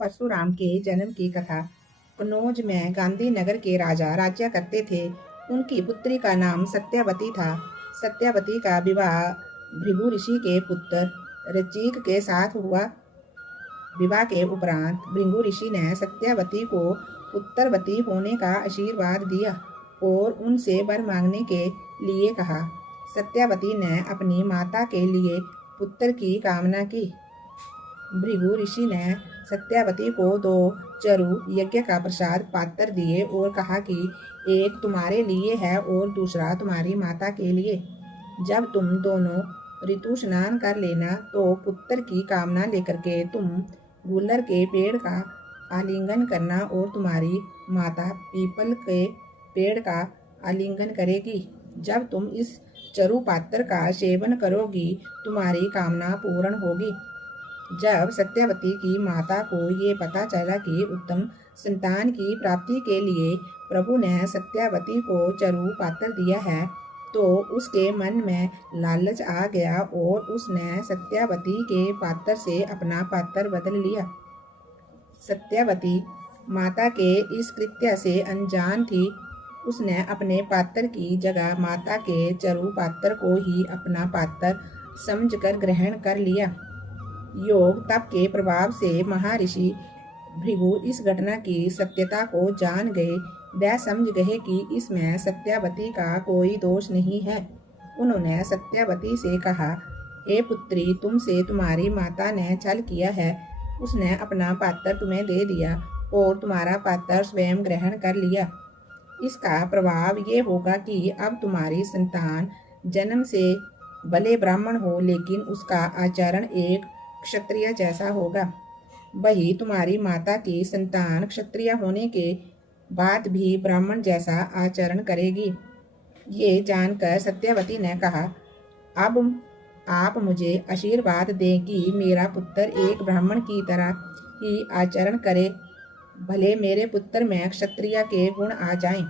परशुराम के जन्म की कथा। कनौज में गांधीनगर के राजा राज्य करते थे। उनकी पुत्री का नाम सत्यावती था। सत्यावती का विवाह भृगु ऋषि के पुत्र ऋचिक के साथ हुआ। विवाह के उपरांत भृगु ऋषि ने सत्यावती को पुत्रवती होने का आशीर्वाद दिया और उनसे वर मांगने के लिए कहा। सत्यावती ने अपनी माता के लिए पुत्र की कामना की। भृगु ऋषि ने सत्यावती को 2 चरु यज्ञ का प्रसाद पात्र दिए और कहा कि एक तुम्हारे लिए है और दूसरा तुम्हारी माता के लिए। जब तुम दोनों ऋतु स्नान कर लेना तो पुत्र की कामना लेकर के तुम गुलर के पेड़ का आलिंगन करना और तुम्हारी माता पीपल के पेड़ का आलिंगन करेगी। जब तुम इस चरु पात्र का सेवन करोगी तुम्हारी कामना पूर्ण होगी। जब सत्यावती की माता को ये पता चला कि उत्तम संतान की प्राप्ति के लिए प्रभु ने सत्यावती को चरु पात्र दिया है तो उसके मन में लालच आ गया और उसने सत्यावती के पात्र से अपना पात्र बदल लिया। सत्यावती माता के इस कृत्य से अनजान थी। उसने अपने पात्र की जगह माता के चरु पात्र को ही अपना पात्र समझकर ग्रहण कर लिया। योग तप के प्रभाव से महर्षि भृगु इस घटना की सत्यता को जान गए। वह समझ गए कि इसमें सत्यावती का कोई दोष नहीं है। उन्होंने सत्यावती से कहा, हे पुत्री, तुमसे तुम्हारी माता ने छल किया है। उसने अपना पात्र तुम्हें दे दिया और तुम्हारा पात्र स्वयं ग्रहण कर लिया। इसका प्रभाव ये होगा कि अब तुम्हारी संतान जन्म से भले ब्राह्मण हो लेकिन उसका आचरण एक क्षत्रिय जैसा होगा। वही तुम्हारी माता की संतान क्षत्रिय होने के बाद भी ब्राह्मण जैसा आचरण करेगी। ये जानकर सत्यावती ने कहा, अब आप मुझे आशीर्वाद दें कि मेरा पुत्र एक ब्राह्मण की तरह ही आचरण करे, भले मेरे पुत्र में क्षत्रिय के गुण आ जाएं।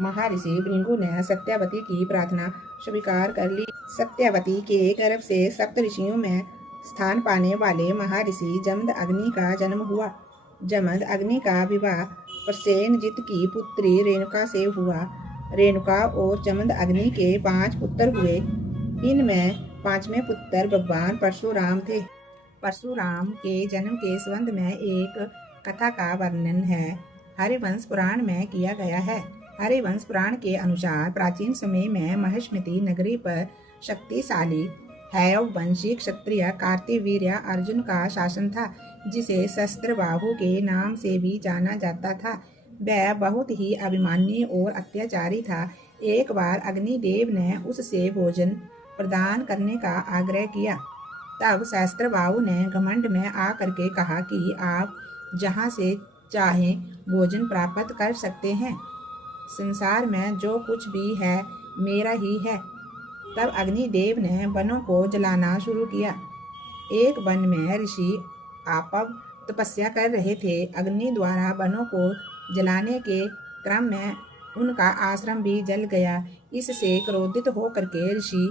महर्षि भृगु ने सत्यावती की प्रार्थना स्वीकार कर ली। सत्यावती के गर्भ से सप्त ऋषियों में स्थान पाने वाले महर्षि जमद अग्नि का जन्म हुआ। जमद अग्नि का विवाह प्रसेनजित की पुत्री रेणुका से हुआ। रेणुका और जमद अग्नि के 5 पुत्र हुए। इनमें 5वें पुत्र भगवान परशुराम थे। परशुराम के जन्म के संबंध में एक कथा का वर्णन है हरिवंश पुराण में किया गया है। हरिवंश पुराण के अनुसार प्राचीन समय में महिष्मती नगरी पर शक्तिशाली हैववंशी क्षत्रिय कार्तिवीर्य अर्जुन का शासन था, जिसे शस्त्रबाहु के नाम से भी जाना जाता था। वह बहुत ही अभिमानी और अत्याचारी था। एक बार अग्निदेव ने उससे भोजन प्रदान करने का आग्रह किया। तब शस्त्रबाहु ने घमंड में आकर के कहा कि आप जहाँ से चाहें भोजन प्राप्त कर सकते हैं। संसार में जो कुछ भी है मेरा ही है। तब अग्निदेव ने वनों को जलाना शुरू किया। एक वन में ऋषि आपव तपस्या कर रहे थे। अग्नि द्वारा वनों को जलाने के क्रम में उनका आश्रम भी जल गया। इससे क्रोधित होकर के ऋषि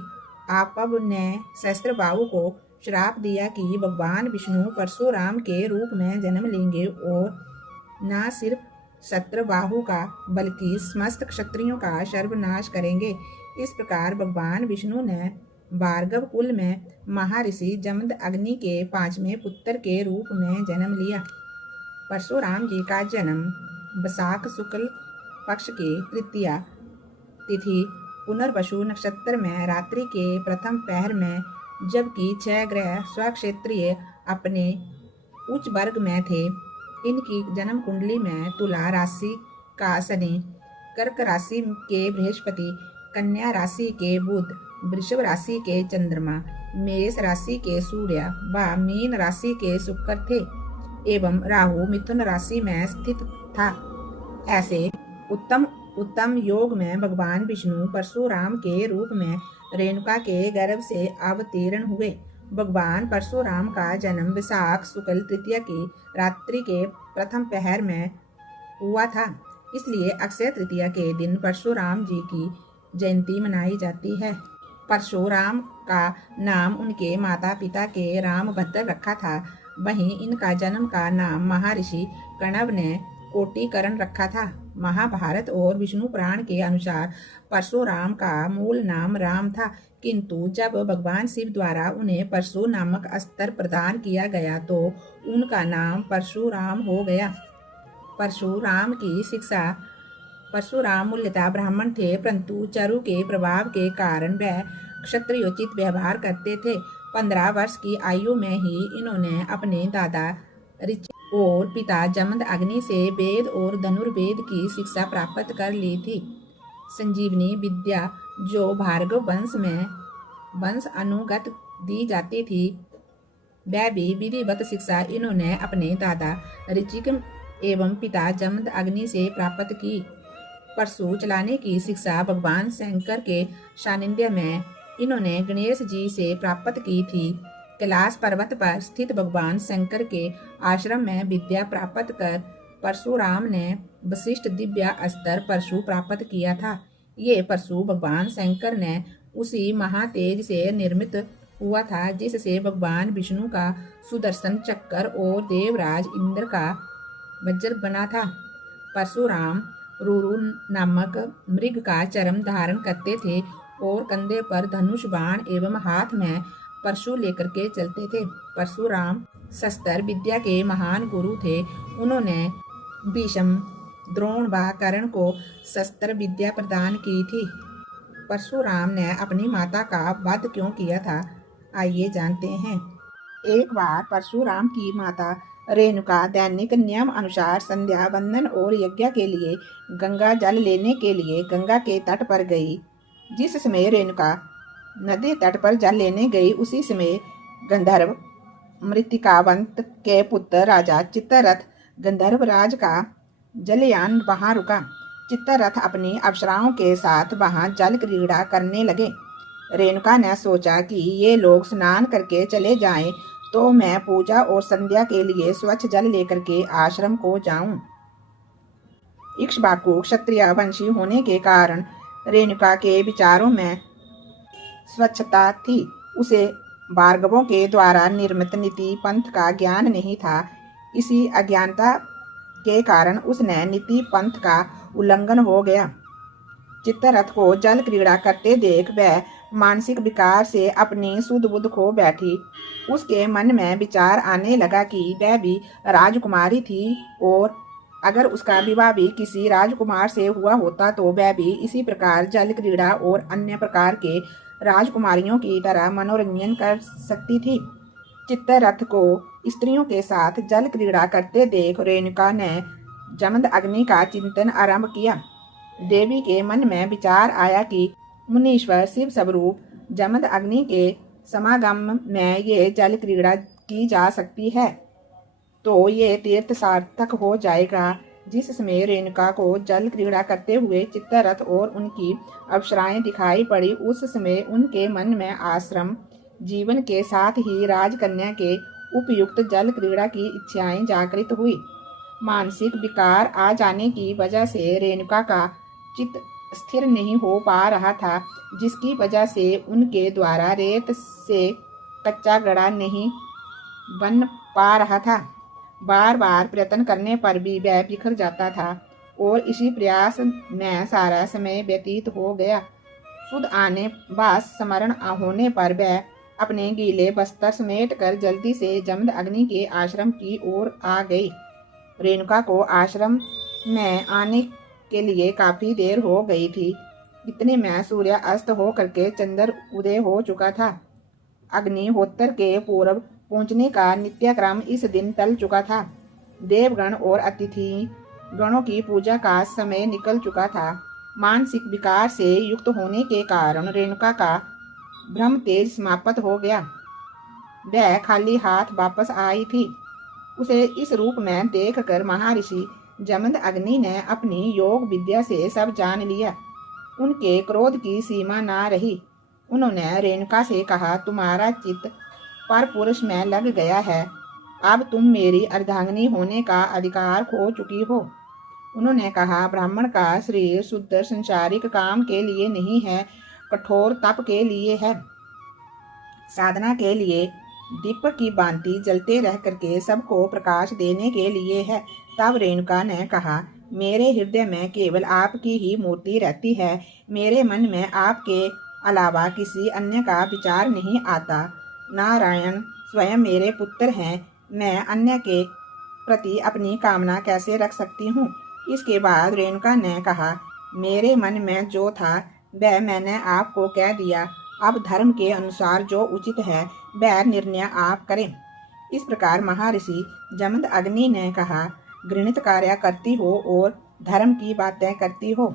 आपव ने सहस्त्रबाहु को श्राप दिया कि भगवान विष्णु परशुराम के रूप में जन्म लेंगे और न सिर्फ शस्त्रबाहु का बल्कि समस्त क्षत्रियों का सर्वनाश करेंगे। इस प्रकार भगवान विष्णु ने भार्गव कुल में महर्षि जमद अग्नि के 5वें पुत्र के रूप में जन्म लिया। परशुराम जी का जन्म वैशाख शुक्ल पक्ष के तृतीया तिथि पुनर्वसु नक्षत्र में रात्रि के प्रथम पहर में, जबकि 6 ग्रह स्वक्षेत्रीय अपने उच्च वर्ग में थे। इनकी जन्म कुंडली में तुला राशि का शनि, कर्क राशि के बृहस्पति, कन्या राशि के बुध, वृषभ राशि के चंद्रमा, मेष राशि के सूर्य व मीन राशि के शुक्र थे एवं राहु मिथुन राशि में स्थित था। ऐसे उत्तम योग में भगवान विष्णु परशुराम के रूप में रेणुका के गर्भ से अवतीर्ण हुए। भगवान परशुराम का जन्म वैशाख शुक्ल तृतीया की रात्रि के प्रथम पहर में हुआ था। इसलिए अक्षय तृतीया के दिन परशुराम जी की जयंती मनाई जाती है। परशुराम का नाम उनके माता पिता के रामभद्र रखा था। वहीं इनका जन्म का नाम महर्षि कण्व ने कोटिकरण रखा था। महाभारत और विष्णु पुराण के अनुसार परशुराम का मूल नाम राम था, किंतु जब भगवान शिव द्वारा उन्हें परशु नामक अस्त्र प्रदान किया गया तो उनका नाम परशुराम हो गया। परशुराम की शिक्षा। परशुराम मूलतः ब्राह्मण थे, परंतु चरु के प्रभाव के कारण वह क्षत्रियोचित व्यवहार करते थे। 15 वर्ष की आयु में ही इन्होंने अपने दादा ऋचि और पिता जमद अग्नि से वेद और धनुर्वेद की शिक्षा प्राप्त कर ली थी। संजीवनी विद्या, जो भार्गव वंश अनुगत दी जाती थी, वह भी विधिवत शिक्षा इन्होंने अपने दादा ऋचिक एवं पिता जमद अग्नि से प्राप्त की। परशु चलाने की शिक्षा भगवान शंकर के सानिध्य में इन्होंने गणेश जी से प्राप्त की थी। कैलाश पर्वत पर स्थित भगवान शंकर के आश्रम में विद्या प्राप्त कर परशुराम ने वशिष्ठ दिव्य अस्त्र परशु प्राप्त किया था। ये परशु भगवान शंकर ने उसी महातेज से निर्मित हुआ था जिससे भगवान विष्णु का सुदर्शन चक्र और देवराज इंद्र का वज्र बना था। परशुराम रुरु नामक मृग का चर्म धारण करते थे और कंधे पर धनुष बाण एवं हाथ में परशु लेकर के चलते थे। परशुराम शस्त्र विद्या के महान गुरु थे। उन्होंने भीष्म, द्रोण व कर्ण को शस्त्र विद्या प्रदान की थी। परशुराम ने अपनी माता का वध क्यों किया था, आइए जानते हैं। एक बार परशुराम की माता रेणुका दैनिक नियम अनुसार संध्या वंदन और यज्ञ के लिए गंगा जल लेने के लिए गंगा के तट पर गई। जिस समय रेणुका नदी तट पर जल लेने गई, उसी समय गंधर्व मृतिकावंत के पुत्र राजा चित्ररथ गंधर्व राज का जलयान वहां रुका। चित्ररथ अपनी अप्सराओं के साथ वहां जल क्रीड़ा करने लगे। रेणुका ने सोचा कि ये लोग स्नान करके चले जाएं तो मैं पूजा और संध्या के लिए स्वच्छ जल लेकर के आश्रम को जाऊं। इक्ष्वाकु क्षत्रिय वंशी होने के कारण रेणुका के विचारों में स्वच्छता थी। उसे भार्गवों के द्वारा निर्मित नीति पंथ का ज्ञान नहीं था। इसी अज्ञानता के कारण उसने नीति पंथ का उल्लंघन हो गया। चित्ररथ को जल क्रीड़ा करते देख वह मानसिक विकार से अपनी सुध बुध खो बैठी। उसके मन में विचार आने लगा कि वह भी राजकुमारी थी और अगर उसका विवाह भी किसी राजकुमार से हुआ होता तो वह भी इसी प्रकार जल क्रीड़ा और अन्य प्रकार के राजकुमारियों की तरह मनोरंजन कर सकती थी। चित्ररथ को स्त्रियों के साथ जल क्रीड़ा करते देख रेणुका ने जमद अग्नि का चिंतन आरंभ किया। देवी के मन में विचार आया कि मुनीश्वर शिव स्वरूप जमद अग्नि के समागम में ये जल क्रीड़ा की जा सकती है तो ये तीर्थ सार्थक हो जाएगा। जिस समय रेणुका को जल क्रीड़ा करते हुए चित्ररथ और उनकी अप्सराएं दिखाई पड़ी, उस समय उनके मन में आश्रम जीवन के साथ ही राजकन्या के उपयुक्त जल क्रीड़ा की इच्छाएं जागृत हुई। मानसिक विकार आ जाने की वजह से रेणुका का चित्त स्थिर नहीं हो पा रहा था, जिसकी वजह से उनके द्वारा रेत से कच्चा गड़ा नहीं बन पा रहा था। बार बार प्रयत्न करने पर भी वह बिखर जाता था और इसी प्रयास में सारा समय व्यतीत हो गया। सुध आने व स्मरण होने पर वह अपने गीले बस्तर समेट कर जल्दी से जमद अग्नि के आश्रम की ओर आ गई। रेणुका को आश्रम में आने के लिए काफी देर हो गई थी। इतने में सूर्य अस्त हो करके चंद्र उदय हो चुका था। अग्निहोत्र के पूर्व पहुंचने का नित्यक्रम इस दिन टल चुका था। देवगण और अतिथि गणों की पूजा का समय निकल चुका था। मानसिक विकार से युक्त होने के कारण रेणुका का ब्रह्म तेज समाप्त हो गया। वह खाली हाथ वापस आई थी। उसे इस रूप में देखकर महर्षि जमद अग्नि ने अपनी योग विद्या से सब जान लिया। उनके क्रोध की सीमा ना रही। उन्होंने रेणुका से कहा, तुम्हारा चित्त पर पुरुष में लग गया है, अब तुम मेरी अर्धांगिनी होने का अधिकार खो चुकी हो। उन्होंने कहा, ब्राह्मण का शरीर शुद्ध संसारिक काम के लिए नहीं है, कठोर तप के लिए है। साधना के लिए दीपक की भांति जलते रह करके सबको प्रकाश देने के लिए है। तब रेणुका ने कहा, मेरे हृदय में केवल आपकी ही मूर्ति रहती है। मेरे मन में आपके अलावा किसी अन्य का विचार नहीं आता। नारायण स्वयं मेरे पुत्र हैं। मैं अन्य के प्रति अपनी कामना कैसे रख सकती हूँ। इसके बाद रेणुका ने कहा, मेरे मन में जो था वह मैंने आपको कह दिया। अब धर्म के अनुसार जो उचित है वह निर्णय आप करें। इस प्रकार महर्षि जमद अग्नि ने कहा, घृणित कार्य करती हो और धर्म की बातें करती हो,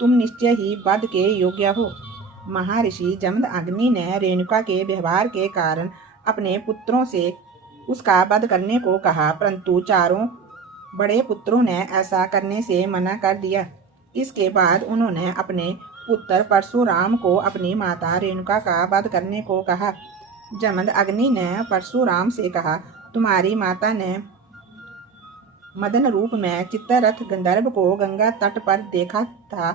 तुम निश्चय ही वध के योग्य हो। महर्षि जमद अग्नि ने रेणुका के व्यवहार के कारण अपने पुत्रों से उसका वध करने को कहा, परंतु चारों बड़े पुत्रों ने ऐसा करने से मना कर दिया। इसके बाद उन्होंने अपने पुत्र परशुराम को अपनी माता रेणुका का वध करने को कहा। जमद अग्नि ने परशुराम से कहा, तुम्हारी माता ने मदन रूप में चित्तरथ गंधर्व को गंगा तट पर देखा था।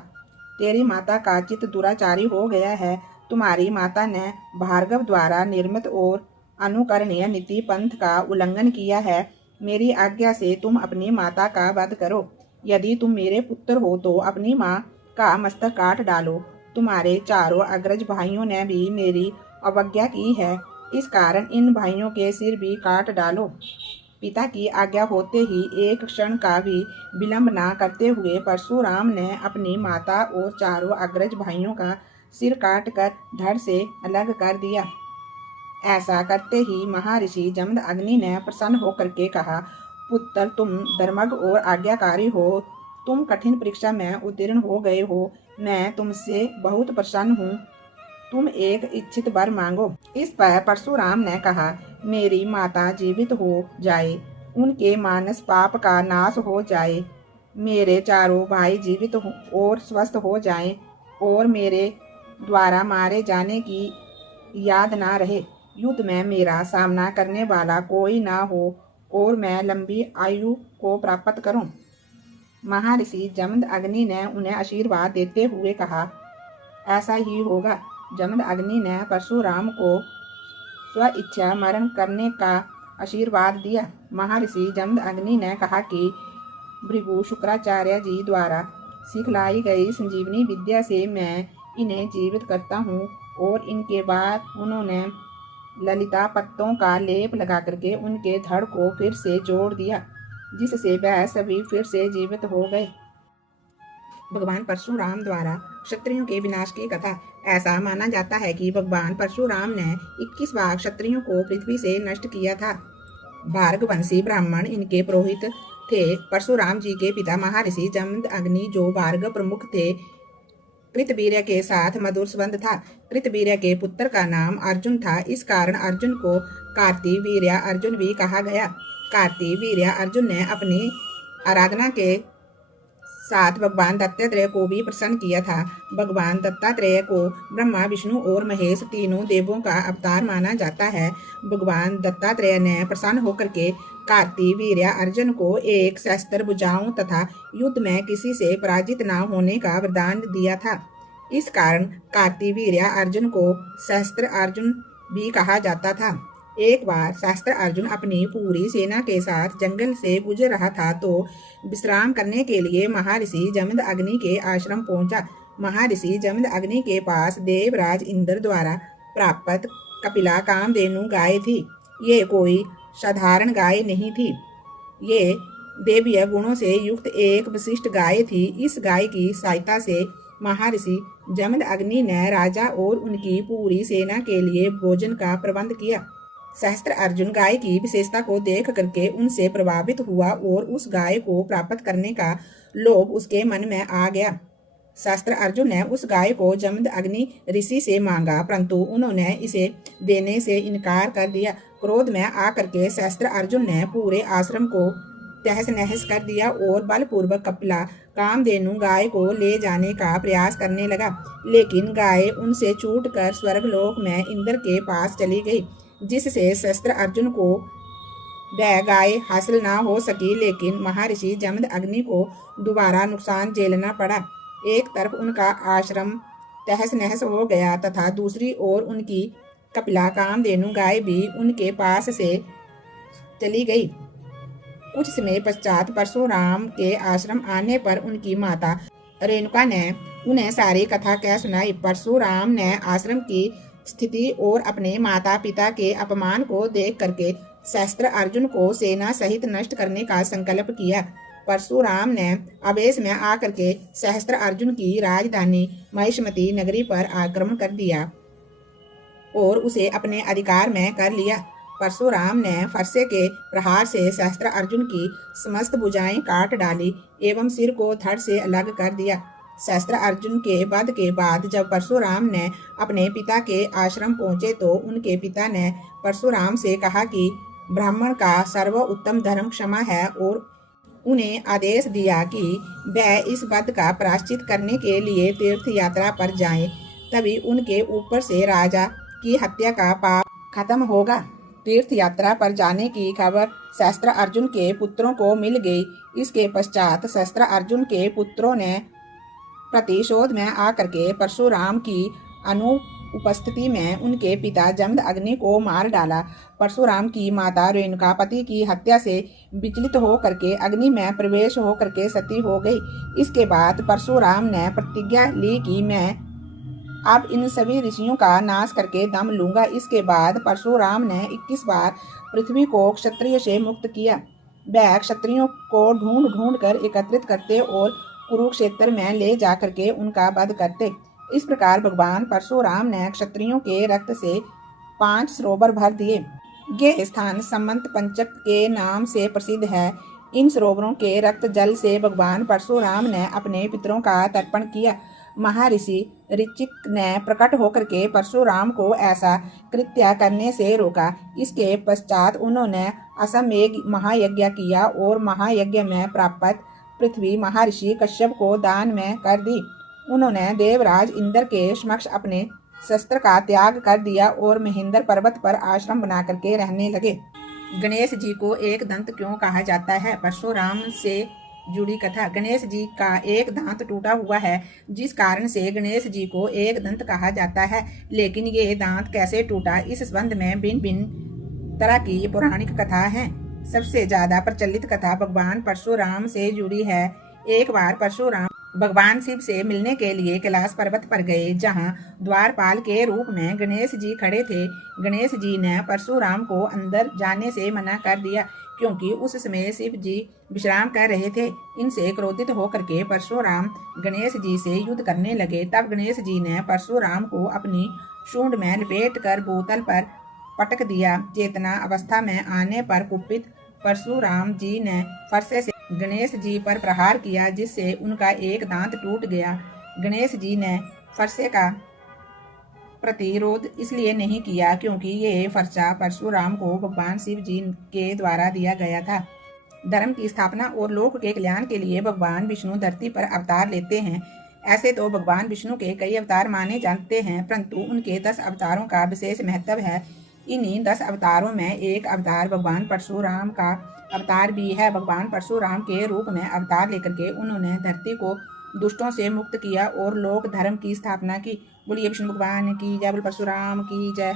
तेरी माता का चित्त दुराचारी हो गया है। तुम्हारी माता ने भार्गव द्वारा निर्मित और अनुकरणीय नीति पंथ का उल्लंघन किया है। मेरी आज्ञा से तुम अपनी माता का वध करो। यदि तुम मेरे पुत्र हो तो अपनी माँ का मस्तक काट डालो। तुम्हारे चारों अग्रज भाइयों ने भी मेरी अवज्ञा की है, इस कारण इन भाइयों के सिर भी काट डालो। पिता की आज्ञा होते ही एक क्षण का भी विलंब न करते हुए परशुराम ने अपनी माता और चारों अग्रज भाइयों का सिर काटकर धड़ से अलग कर दिया। ऐसा करते ही महर्षि जमद अग्नि ने प्रसन्न होकर के कहा, पुत्र तुम धर्मज्ञ और आज्ञाकारी हो। तुम कठिन परीक्षा में उत्तीर्ण हो गए हो। मैं तुमसे बहुत प्रसन्न हूँ। तुम एक इच्छित वर मांगो। इस पर परशुराम ने कहा, मेरी माता जीवित हो जाए, उनके मानस पाप का नाश हो जाए, मेरे चारों भाई जीवित और स्वस्थ हो जाएं, और मेरे द्वारा मारे जाने की याद ना रहे। युद्ध में मेरा सामना करने वाला कोई ना हो और मैं लंबी आयु को प्राप्त करूं। महर्षि जमद अग्नि ने उन्हें आशीर्वाद देते हुए कहा, ऐसा ही होगा। जमद अग्नि ने परशुराम को स्वेच्छा मरण करने का आशीर्वाद दिया। महर्षि जमद अग्नि ने कहा कि भृगु शुक्राचार्य जी द्वारा सिखलाई गई संजीवनी विद्या से मैं इन्हें जीवित करता हूँ। और इनके बाद उन्होंने ललिता पत्तों का लेप लगा करके उनके धड़ को फिर से जोड़ दिया, जिससे वह सभी फिर से जीवित हो गए। भगवान परशुराम द्वारा क्षत्रियों के विनाश की कथा। ऐसा माना जाता है कि भगवान परशुराम ने 21 बार क्षत्रियों को पृथ्वी से नष्ट किया था। भार्गवंशी ब्राह्मण इनके पुरोहित थे। परशुराम जी के पिता महर्षि जमद अग्नि जो भार्गव प्रमुख थे, कृतवीर्य के साथ मधुर संबंध था। कृतवीर्य के पुत्र का नाम अर्जुन था। इस कारण अर्जुन को कार्तिवीर्य अर्जुन भी कहा गया। कार्तिवीर्य अर्जुन ने अपनी आराधना के साथ भगवान दत्तात्रेय को भी प्रसन्न किया था। भगवान दत्तात्रेय को ब्रह्मा विष्णु और महेश तीनों देवों का अवतार माना जाता है। भगवान दत्तात्रेय ने प्रसन्न होकर के कार्तिवीर्य अर्जुन को एक शस्त्र बुझाऊं तथा युद्ध में किसी से पराजित न होने का वरदान दिया था। इस कारण कार्तिवीर्य अर्जुन को शस्त्र अर्जुन भी कहा जाता था। एक बार शस्त्र अर्जुन अपनी पूरी सेना के साथ जंगल से गुजर रहा था तो विश्राम करने के लिए महर्षि जमद अग्नि के आश्रम पहुंचा। महर्षि जमद अग्नि के पास देवराज इंद्र द्वारा प्राप्त कपिला कामधेनु गाय थी। ये कोई साधारण गाय नहीं थी, ये देवीय गुणों से युक्त एक विशिष्ट गाय थी। इस गाय की सहायता से महर्षि जमद अग्नि ने राजा और उनकी पूरी सेना के लिए भोजन का प्रबंध किया। सहस्त्र अर्जुन गाय की विशेषता को देख करके उनसे प्रभावित हुआ और उस गाय को प्राप्त करने का लोभ उसके मन में आ गया। सहस्त्र अर्जुन ने उस गाय को जमद अग्नि ऋषि से मांगा, परंतु उन्होंने इसे देने से इनकार कर दिया। क्रोध में आकर के सहस्त्र अर्जुन ने पूरे आश्रम को तहस नहस कर दिया और बलपूर्वक कपिला कामधेनु गाय को ले जाने का प्रयास करने लगा। लेकिन गाय उनसे छूटकर स्वर्गलोक में इंद्र के पास चली गई, जिससे शस्त्र अर्जुन को वह गाय हासिल ना हो सकी। लेकिन महर्षि जमद अग्नि को दोबारा नुकसान झेलना पड़ा। एक तरफ उनका आश्रम तहस नहस हो गया तथा दूसरी ओर उनकी कपिला कामधेनु गाय भी उनके पास से चली गई। कुछ समय पश्चात परशुराम के आश्रम आने पर उनकी माता रेणुका ने उन्हें सारी कथा कह सुनाई। परशुराम ने आश्रम की स्थिति और अपने माता पिता के अपमान को देख करके सहस्त्र अर्जुन को सेना सहित नष्ट करने का संकल्प किया। परशुराम ने आवेश में आकर के सहस्त्र अर्जुन की राजधानी महिष्मती नगरी पर आक्रमण कर दिया और उसे अपने अधिकार में कर लिया। परशुराम ने फरसे के प्रहार से सहस्त्र अर्जुन की समस्त भुजाएं काट डाली एवं सिर को धड़ से अलग कर दिया। सहस्त्र अर्जुन के वध के बाद जब परशुराम ने अपने पिता के आश्रम पहुंचे तो उनके पिता ने परशुराम से कहा कि ब्राह्मण का सर्वोत्तम धर्म क्षमा है और उन्हें आदेश दिया कि वह इस वध का प्रायश्चित करने के लिए तीर्थ यात्रा पर जाएं, तभी उनके ऊपर से राजा की हत्या का पाप खत्म होगा। तीर्थ यात्रा पर जाने की खबर सहस्त्र अर्जुन के पुत्रों को मिल गई। इसके पश्चात सहस्त्र अर्जुन के पुत्रों ने प्रतिशोध में आकर के परशुराम की अनुपस्थिति में उनके पिता जमद अग्नि को मार डाला। परशुराम की माता रेणुका पति की हत्या से विचलित हो करके अग्नि में प्रवेश हो करके सती हो गई। इसके बाद परशुराम ने प्रतिज्ञा ली कि मैं अब इन सभी ऋषियों का नाश करके दम लूंगा। इसके बाद परशुराम ने 21 बार पृथ्वी को क्षत्रिय से मुक्त किया। वह क्षत्रियों को ढूंढ ढूंढ कर एकत्रित करते और कुरुक्षेत्र में ले जाकर के उनका वध करते। इस प्रकार भगवान परशुराम ने क्षत्रियों के रक्त से 5 सरोवर भर दिए। ये स्थान समंत पंचक के नाम से प्रसिद्ध है। इन सरोवरों के रक्त जल से भगवान परशुराम ने अपने पितरों का तर्पण किया। महर्षि ऋचिक ने प्रकट होकर के परशुराम को ऐसा कृत्य करने से रोका। इसके पश्चात उन्होंने असमेघ महायज्ञ किया और महायज्ञ में प्राप्त पृथ्वी महर्षि कश्यप को दान में कर दी। उन्होंने देवराज इंद्र के समक्ष अपने शस्त्र का त्याग कर दिया और महेंद्र पर्वत पर आश्रम बना करके रहने लगे। गणेश जी को एक दंत क्यों कहा जाता है? परशुराम से जुड़ी कथा। गणेश जी का एक दांत टूटा हुआ है, जिस कारण से गणेश जी को एक दंत कहा जाता है। लेकिन ये दांत कैसे टूटा, इस संबंध में भिन्न भिन्न तरह की पौराणिक कथा है। सबसे ज्यादा प्रचलित कथा भगवान परशुराम से जुड़ी है। एक बार परशुराम भगवान शिव से मिलने के लिए कैलाश पर्वत पर गए, जहां द्वारपाल के रूप में गणेश जी खड़े थे। गणेश जी ने परशुराम को अंदर जाने से मना कर दिया, क्योंकि उस समय शिव जी विश्राम कर रहे थे। इनसे क्रोधित होकर के परशुराम गणेश जी से युद्ध करने लगे। तब गणेश जी ने परशुराम को अपनी सूंड में लपेट कर भूतल पर पटक दिया। चेतना अवस्था में आने पर कुपित परशुराम जी ने फरसे से गणेश जी पर प्रहार किया, जिससे उनका एक दांत टूट गया। गणेश जी ने फरसे का प्रतिरोध इसलिए नहीं किया क्योंकि ये फरसा परशुराम को भगवान शिव जी के द्वारा दिया गया था। धर्म की स्थापना और लोक के कल्याण के लिए भगवान विष्णु धरती पर अवतार लेते हैं। ऐसे तो भगवान विष्णु के कई अवतार माने जाते हैं, परंतु उनके 10 अवतारों का विशेष महत्व है। इन्हीं 10 अवतारों में एक अवतार भगवान परशुराम का अवतार भी है। भगवान परशुराम के रूप में अवतार लेकर के उन्होंने धरती को दुष्टों से मुक्त किया और लोक धर्म की स्थापना की। बोलिए विष्णु भगवान की जय, बोल परशुराम की जय।